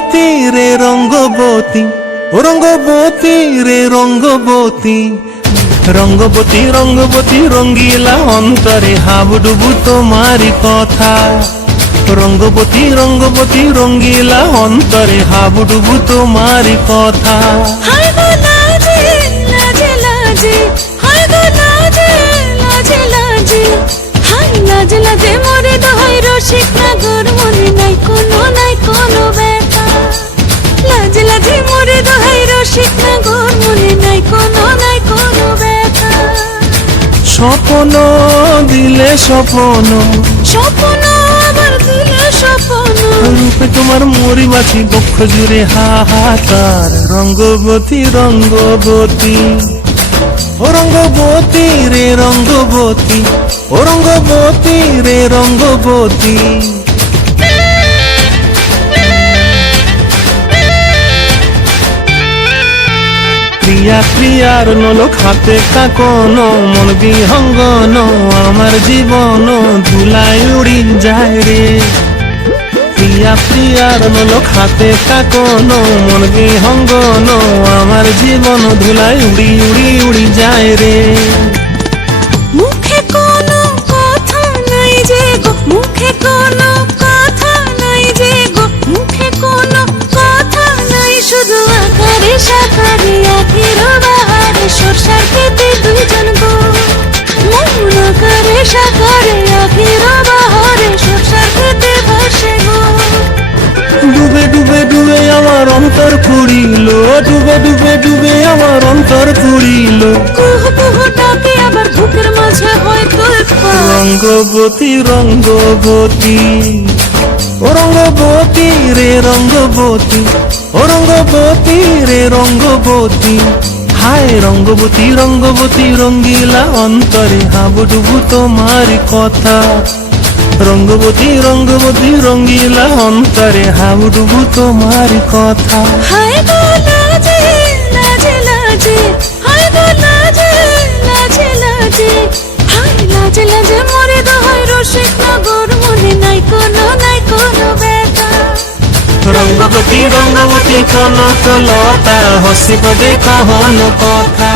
রঙ্গবতী রে রঙ্গবতী, ও রঙ্গবতী রে রঙ্গবতী, রঙ্গবতী রঙ্গবতী রঙ্গিলা অন্তরে হাবুডুবু তোমারি কথা। রঙ্গবতী রঙ্গবতী রঙ্গিলা অন্তরে হাবুডুবু তোমারি কথা। হায় গো লাজে লাজে লাজে, হায় গো লাজে লাজে লাজে, হায় লাজে লাজে মরে দোহাই রসিক নাগর মনে নাই কোনো ব্যথা। লাজে লাজে মরে দোহাই রসিক নাগর মনে নাই কোনো ব্যথা। স্বপ্ন দিলে স্বপ্ন, স্বপ্ন আবার দিলে স্বপ্ন, রূপে তোমার মরি বাঁচি বক্ষ জুড়ে হাহাকার। রঙ্গবতী রঙ্গবতী, ও রঙ্গবতী রে রঙ্গবতী, ও রঙ্গবতী রে রঙ্গবতী। ক্রিয়া ক্রিয়ার নলক হাতে কাকন, মন বিহঙ্গন আমার জীবন ধুলায় উড়ি যায় রে। প্রিয়া প্রিয়ার নলক হাতে কাকন, মন বিহঙ্গন আমার জীবন ধুলায় উড়ি উড়ি উড়ি যায় রে। মুখে কোনো কথা নাই যে গো, মুখে কোনো কথা নাই যে গো, মুখে কোনো কথা নাই, শুধু আকারে সাকারে আখির বাহারে সরষার খেতে দুইজন গো। মন আকারে সাকারে আখির বাহারে সরষার খেতে ভাসে গো। ডুবে ডুবে ডুবে আমার অন্তর পুরিল, ডুবে ডুবে ডুবে আমার অন্তর পুরিল। কুহু কুহু ডাকে আবার বুকের মাঝে হয় তোলপাড়। রঙ্গবতী রঙ্গবতী, ও রঙ্গবতী রে রঙ্গবতী, ও রঙ্গবতী রে রঙ্গবতী। হায় রঙ্গবতী রঙ্গবতী রঙ্গিলা অন্তরে হাবুডুবু তোমারি কথা। রঙ্গবতী রঙ্গবতী রঙ্গিলা অন্তরে হাবুডুবু তোমারি কথা। হায় গো লাজে লাজে লাজে, হায় গো লাজে লাজে লাজে, হায় লাজে লাজে মরে দোহাই রসিক নগর মনে নাই কোনো ব্যথা। রঙ্গবতী রঙ্গবতী কনক লতা, হসিব দেখো হন কথা।